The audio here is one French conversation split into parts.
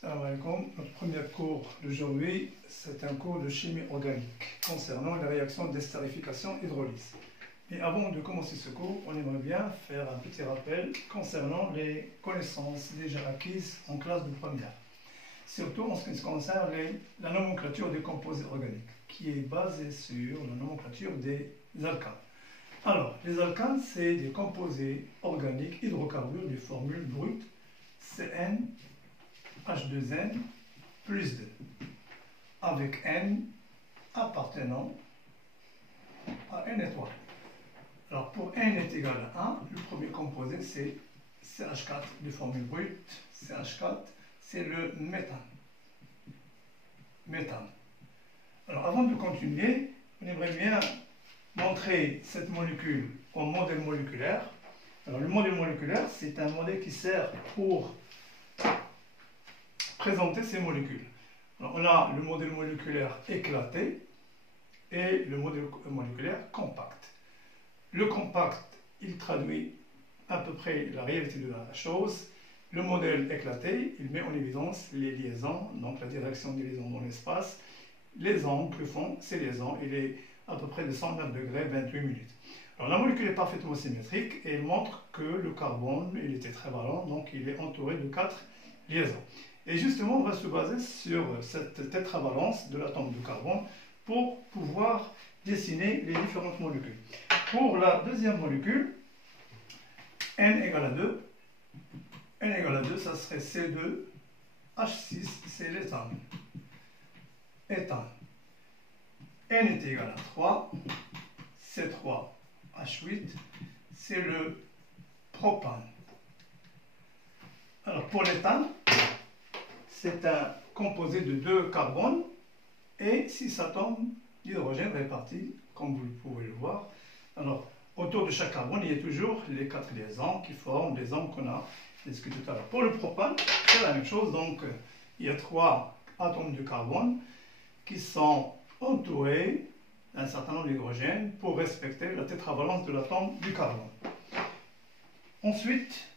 Salam alaikum. Notre premier cours d'aujourd'hui, c'est un cours de chimie organique concernant les réactions d'estérification hydrolyse. Et avant de commencer ce cours, on aimerait bien faire un petit rappel concernant les connaissances déjà acquises en classe de première. Surtout en ce qui concerne la nomenclature des composés organiques, qui est basée sur la nomenclature des alcanes. Alors, les alcanes, c'est des composés organiques hydrocarbures des formules brutes CN, H2N plus 2, avec N appartenant à N étoile. Alors, pour N est égal à 1, le premier composé, c'est CH4 de formule brute. CH4, c'est le méthane. Alors, avant de continuer, on aimerait bien montrer cette molécule en modèle moléculaire. Alors, le modèle moléculaire, c'est un modèle qui sert pour présenter ces molécules. Alors, on a le modèle moléculaire éclaté et le modèle moléculaire compact. Le compact, il traduit à peu près la réalité de la chose. Le modèle éclaté, il met en évidence les liaisons, donc la direction des liaisons dans l'espace. Les angles que font ces liaisons, il est à peu près de 109 degrés, 28 minutes. Alors la molécule est parfaitement symétrique et elle montre que le carbone, il est tétravalent, donc il est entouré de 4 liaisons. Et justement, on va se baser sur cette tétravalence de l'atome de carbone pour pouvoir dessiner les différentes molécules. Pour la deuxième molécule, N égale à 2, N égale à 2, ça serait C2H6, c'est l'éthane. Éthane. N est égal à 3, C3H8, c'est le propane. Alors pour l'éthane, c'est un composé de 2 carbones et 6 atomes d'hydrogène répartis, comme vous pouvez le voir. Alors, autour de chaque carbone, il y a toujours les 4 liaisons qui forment les angles qu'on a discuté tout à l'heure. Pour le propane, c'est la même chose. Donc, il y a 3 atomes de carbone qui sont entourés d'un certain nombre d'hydrogènes pour respecter la tétravalence de l'atome du carbone. Ensuite,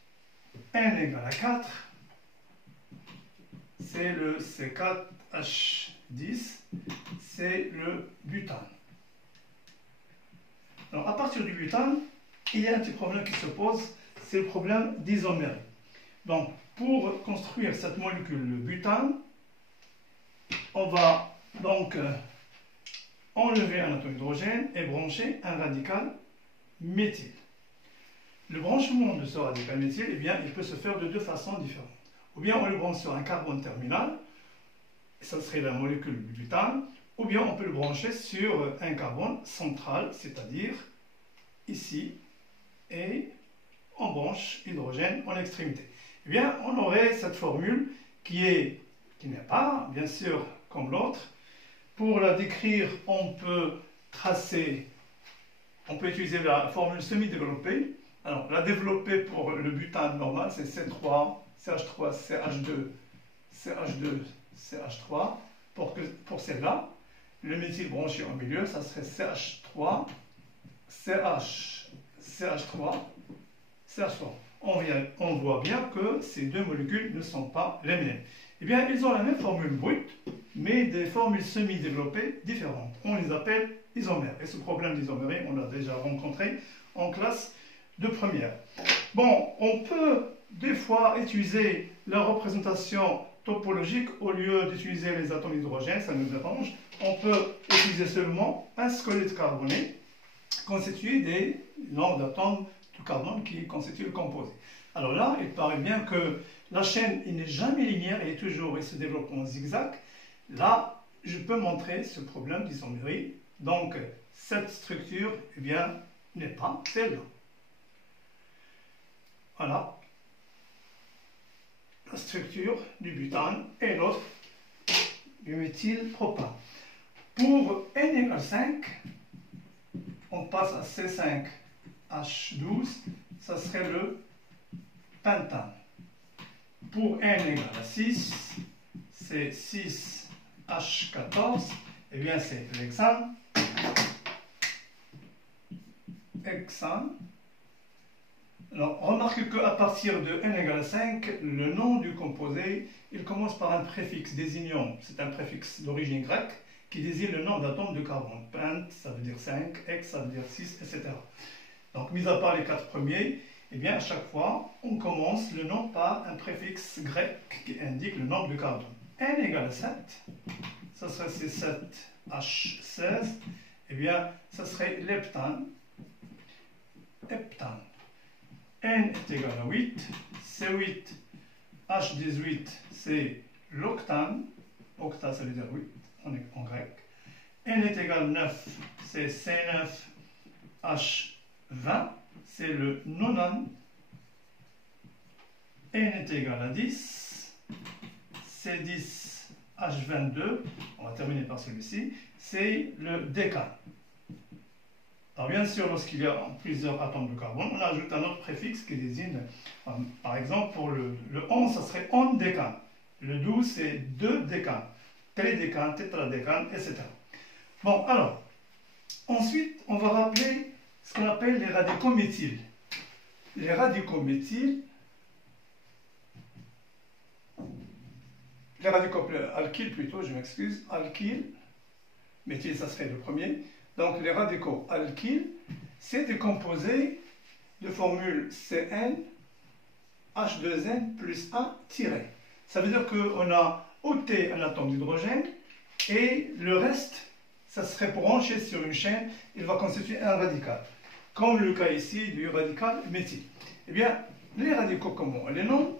N égale à 4. C'est le C4H10, c'est le butane. Alors, à partir du butane, il y a un petit problème qui se pose, c'est le problème d'isomérie. Donc, pour construire cette molécule, le butane, on va donc enlever un atome d'hydrogène et brancher un radical méthyle. Le branchement de ce radical méthyle, eh bien, il peut se faire de 2 façons différentes. Ou bien on le branche sur un carbone terminal, ça serait la molécule du butane, ou bien on peut le brancher sur un carbone central, c'est-à-dire ici, et on branche hydrogène en extrémité. Eh bien, on aurait cette formule qui n'est pas, bien sûr, comme l'autre. Pour la décrire, on peut utiliser la formule semi-développée. Alors, la développée pour le butane normal, c'est C3, CH3, CH2, CH2, CH3. Pour celle-là, le méthyle branché au milieu, ça serait CH3, CH, CH3, CH3. On voit bien que ces deux molécules ne sont pas les mêmes. Eh bien, ils ont la même formule brute, mais des formules semi-développées différentes. On les appelle isomères. Et ce problème d'isomérie, on l'a déjà rencontré en classe de première. Bon, on peut des fois utiliser la représentation topologique au lieu d'utiliser les atomes d'hydrogène, ça nous arrange. On peut utiliser seulement un squelette carboné constitué des nombres d'atomes de carbone qui constituent le composé. Alors là, il paraît bien que la chaîne n'est jamais linéaire et il se développe en zigzag. Là, je peux montrer ce problème d'isomérie. Donc, cette structure, eh bien, n'est pas celle-là. Voilà la structure du butane et l'autre du méthylpropane. Pour N égale 5, on passe à C5H12, ça serait le pentane. Pour N égale à 6, c'est 6H14, et bien c'est l'hexane. Alors, remarquez qu'à partir de n égale 5, le nom du composé, il commence par un préfixe désignant, c'est un préfixe d'origine grecque, qui désigne le nombre d'atomes de carbone. Pent, ça veut dire 5, hex, ça veut dire 6, etc. Donc, mis à part les 4 premiers, eh bien, à chaque fois, on commence le nom par un préfixe grec qui indique le nombre de carbone. N égale 7, ça serait C7H16, eh bien, ça serait l'heptane, heptane. N est égal à 8, C8H18, c'est l'octane, octa ça veut dire 8 en grec. N est égal à 9, c'est C9H20, c'est le nonane. N est égal à 10, C10H22, on va terminer par celui-ci, c'est le décane. Alors bien sûr, lorsqu'il y a plusieurs atomes de carbone, on ajoute un autre préfixe qui désigne, par exemple, pour le 11, ça serait ondécane. Le 12, c'est 2 décanes, tridécane, tétradécane, etc. Bon, alors, ensuite, on va rappeler ce qu'on appelle les radicaux méthyles. Les radicaux méthyles, les radicaux alkyles plutôt, je m'excuse, alkyles, méthyle, ça serait le premier. Donc les radicaux alkyles, c'est des composés de formule CN H2N plus 1 tiré. Ça veut dire qu'on a ôté un atome d'hydrogène et le reste, ça serait branché sur une chaîne, il va constituer un radical. Comme le cas ici du radical méthyle. Eh bien, les radicaux, comment on les nomme?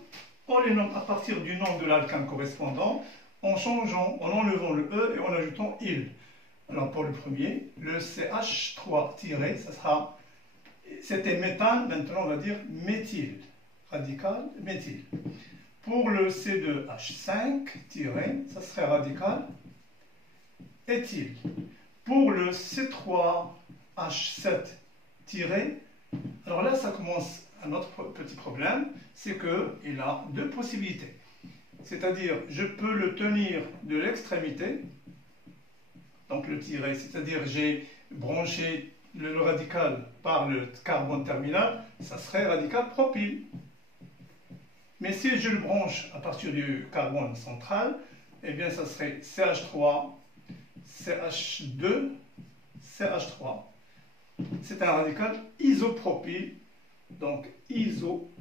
On les nomme à partir du nom de l'alkane correspondant, en changeant, en enlevant le E et en ajoutant il. Alors pour le premier, le CH3- ça sera, c'était méthane, maintenant on va dire méthyle, radical méthyle. Pour le C2H5- ça serait radical éthyle. Pour le C3H7- alors là ça commence un autre petit problème, c'est qu'il a deux possibilités. C'est-à-dire, je peux le tenir de l'extrémité, donc le tiret, c'est-à-dire j'ai branché le radical par le carbone terminal, ça serait radical propyle. Mais si je le branche à partir du carbone central, eh bien ça serait CH3, CH2, CH3. C'est un radical isopropyle, donc isopropyle,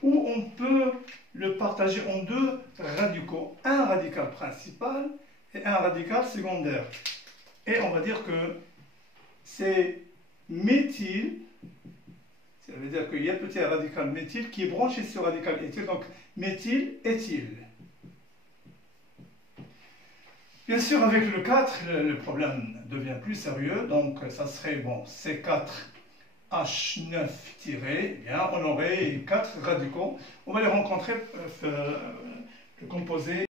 où on peut le partager en deux radicaux, un radical principal et un radical secondaire. Et on va dire que c'est méthyle, ça veut dire qu'il y a petit radical méthyle qui est branché sur radical éthyle, donc méthyle, éthyle. Bien sûr, avec le 4, le problème devient plus sérieux, donc ça serait, bon, C4H9-, eh bien, on aurait 4 radicaux. On va les rencontrer, le composé